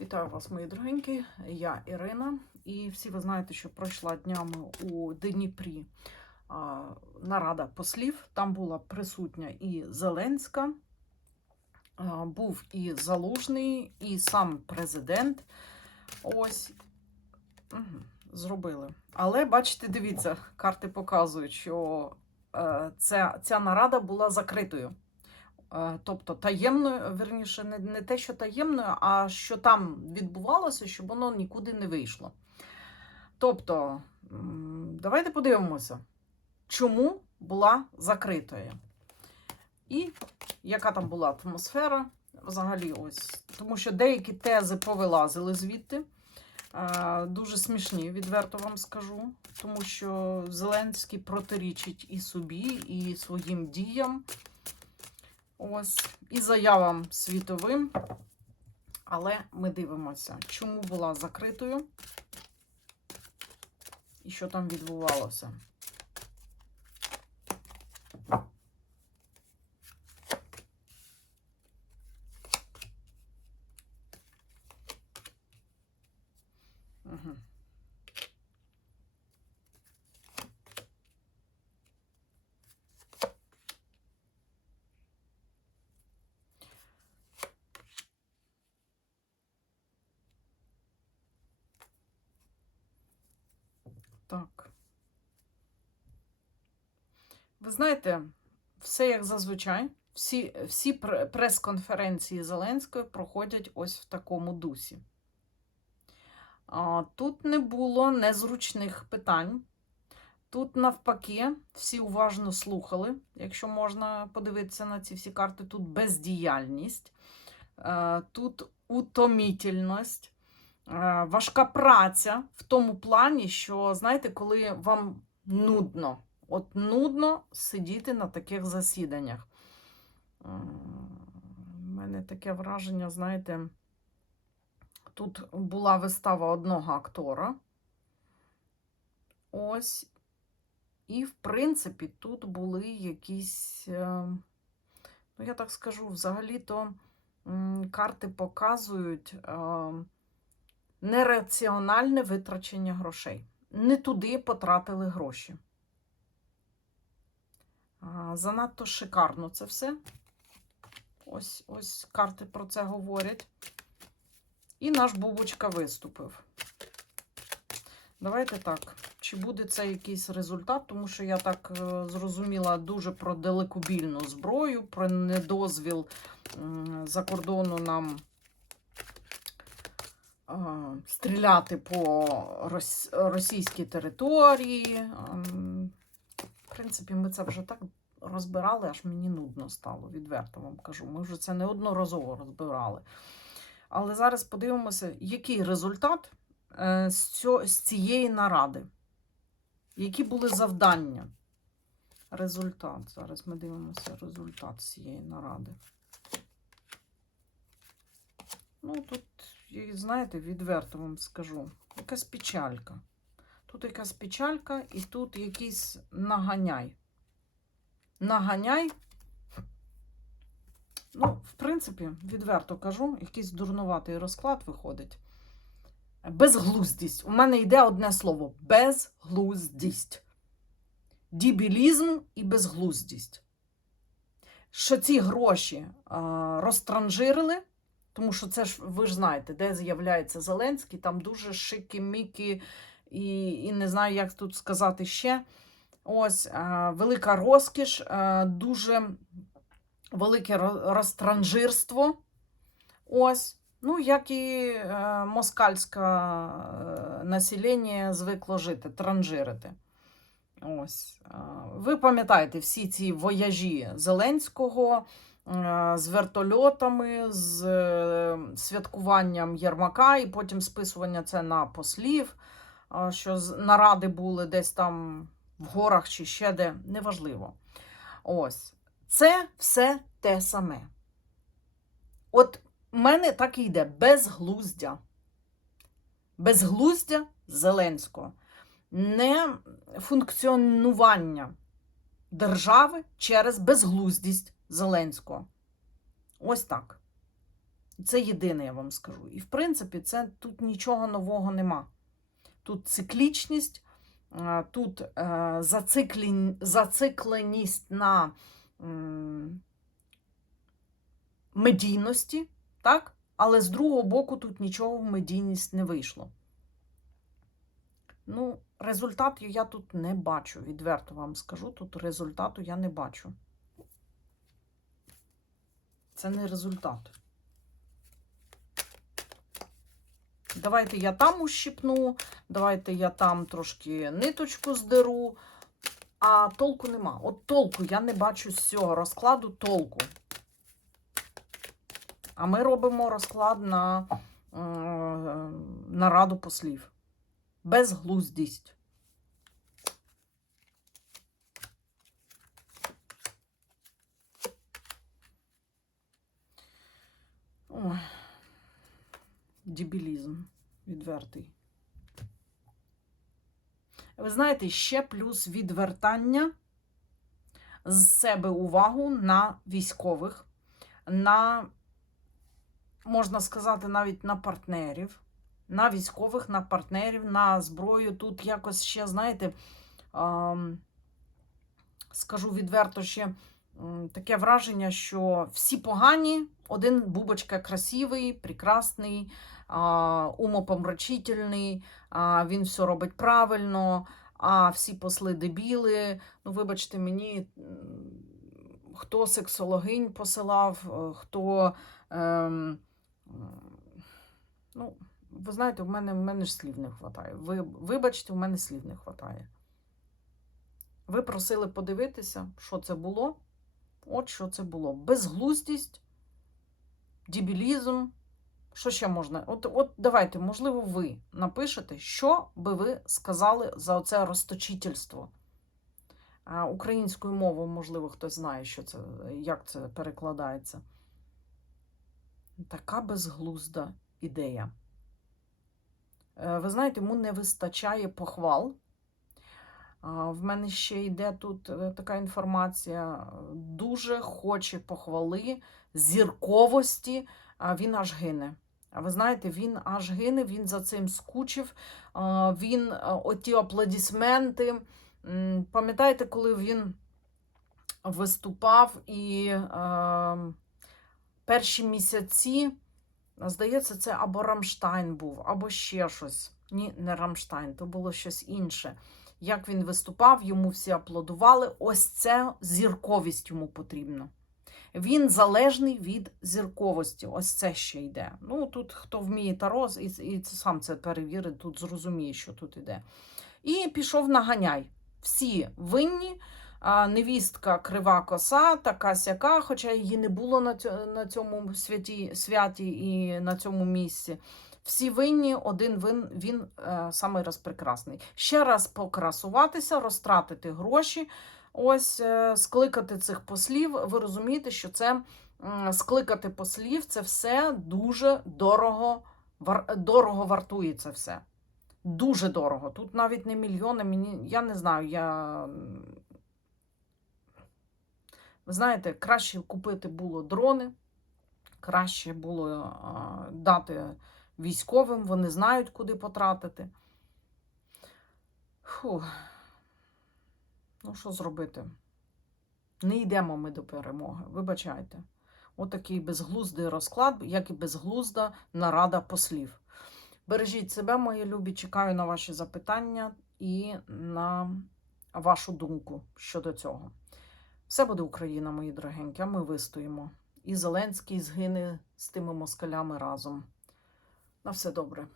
Вітаю вас, мої дорогенькі. Я Ірина. І всі ви знаєте, що пройшла днями у Дніпрі нарада послів. Там була присутня і Зеленська, був і Залужний, і сам президент. Ось зробили. Але бачите, дивіться, карти показують, що е, ця, ця нарада була закритою. Е, Тобто таємною, верніше, не, не те, що таємною, а що там відбувалося, щоб воно нікуди не вийшло. Тобто, давайте подивимося, чому була закритою. І яка там була атмосфера взагалі ось. Тому що деякі тези повилазили звідти. Е, Дуже смішні, відверто вам скажу. Тому що Зеленський протирічить і собі, і своїм діям. Ось, і заявам світовим. Але ми дивимося, чому була закритою і що там відбувалося. Так. Ви знаєте, все як зазвичай. Всі, всі прес-конференції Зеленської проходять ось в такому дусі. Тут не було незручних питань. Тут, навпаки, всі уважно слухали, якщо можна подивитися на ці всі карти. Тут бездіяльність, е, тут утомітельність, важка праця в тому плані, що, знаєте, коли вам нудно, от нудно сидіти на таких засіданнях. У мене таке враження, знаєте, тут була вистава одного актора. Ось. І, в принципі, тут були якісь, е, ну, я так скажу, взагалі-то карти показують е, нераціональне витрачення грошей. Не туди потратили гроші. Занадто шикарно це все. Ось, ось карти про це говорять. І наш Бубочка виступив. Давайте так. Чи буде це якийсь результат? Тому що я так е, зрозуміла дуже про далекобільну зброю, про недозвіл за кордону нам стріляти по російській території. Ем, В принципі, ми це вже так розбирали, аж мені нудно стало, відверто вам кажу. Ми вже це неодноразово розбирали. Але зараз подивимося, який результат е, з, цієї наради. Які були завдання? Результат. Зараз ми дивимося результат цієї наради. Ну, тут, знаєте, відверто вам скажу, якась печалька. Тут якась печалька, і тут якийсь наганяй. Наганяй. Ну, в принципі, відверто кажу, якийсь дурнуватий розклад виходить. Безглуздість. У мене йде одне слово: безглуздість. Дібілізм і безглуздість. Що ці гроші а, розтранжирили, тому що це ж ви ж знаєте, де з'являється Зеленський, там дуже шики-міки, і, і не знаю, як тут сказати ще. Ось а, велика розкіш, а, дуже велике розтранжирство. Ось. Ну, як і е, москальське е, населення звикло жити, транжирити. Ось. Е, ви пам'ятаєте всі ці вояжі Зеленського е, з вертольотами, з е, святкуванням Єрмака, і потім списування це на послів, е, що наради були десь там в горах чи ще де, неважливо. Ось. Це все те саме. От у мене так і йде безглуздя. Безглуздя Зеленського. Не функціонування держави через безглуздість Зеленського. Ось так. Це єдине, я вам скажу. І в принципі, це тут нічого нового нема. Тут циклічність, тут е, зациклен- зацикленість на медійності, так? але з другого боку тут нічого в медійність не вийшло. Ну, результату я тут не бачу, відверто вам скажу. Тут результату я не бачу. Це не результат. Давайте я там ущипну, давайте я там трошки ниточку здеру, а толку нема. От толку я не бачу з цього розкладу толку. А ми робимо розклад на е, нараду послів. Безглуздість. Дебілізм відвертий. Ви знаєте, ще плюс відвертання з себе увагу на військових, на, можна сказати, навіть на партнерів, на військових, на партнерів, на зброю. Тут якось ще, знаєте, скажу відверто ще таке враження, що всі погані, один бубочка красивий, прекрасний, умопомрачительний, він все робить правильно, а всі посли дебіли. Ну, вибачте мені, хто сексологинь посилав, е, хто. Ем, ну, ви знаєте, в мене, в мене ж слів не вистачає. Ви, вибачте, в мене слів не вистачає. Ви просили подивитися, що це було. От що це було. Безглуздість, дебілізм. Що ще можна? От, от давайте, можливо, ви напишете, що би ви сказали за оце розточительство. Українською мовою, можливо, хтось знає, що це, як це перекладається. Така безглузда ідея. Е, Ви знаєте, йому не вистачає похвал. В мене ще йде тут е, така інформація. Дуже хоче похвали, зірковості, він аж гине. А ви знаєте, він аж гине, він за цим скучив. Він е, оті аплодисменти. Пам'ятаєте, коли він виступав і е, перші місяці, здається, це або Рамштайн був, або ще щось. Ні, не Рамштайн, то було щось інше. Як він виступав, йому всі аплодували. Ось це зірковість йому потрібна. Він залежний від зірковості. Ось це ще йде. Ну, тут хто вміє таро, і, і сам це перевірить, тут зрозуміє, що тут йде. І пішов наганяй. Всі винні. Невістка крива коса, така сяка, хоча її не було на цьому святі, святі і на цьому місці. Всі винні, один вин, він е, раз прекрасний. Ще раз покрасуватися, розтратити гроші, ось е, скликати цих послів. Ви розумієте, що це м, скликати послів це все дуже дорого, вар, дорого вартує це все. Дуже дорого. Тут навіть не мільйони, мені, я не знаю, я. Ви знаєте, краще купити було дрони, краще було а, дати військовим, вони знають, куди потратити. Фу. Ну, що зробити? Не йдемо ми до перемоги, вибачайте. Отакий безглуздий розклад, як і безглузда нарада послів. Бережіть себе, мої любі, чекаю на ваші запитання і на вашу думку щодо цього. Все буде Україна, мої дорогенькі, ми вистоїмо. І Зеленський згине з тими москалями разом. На все добре.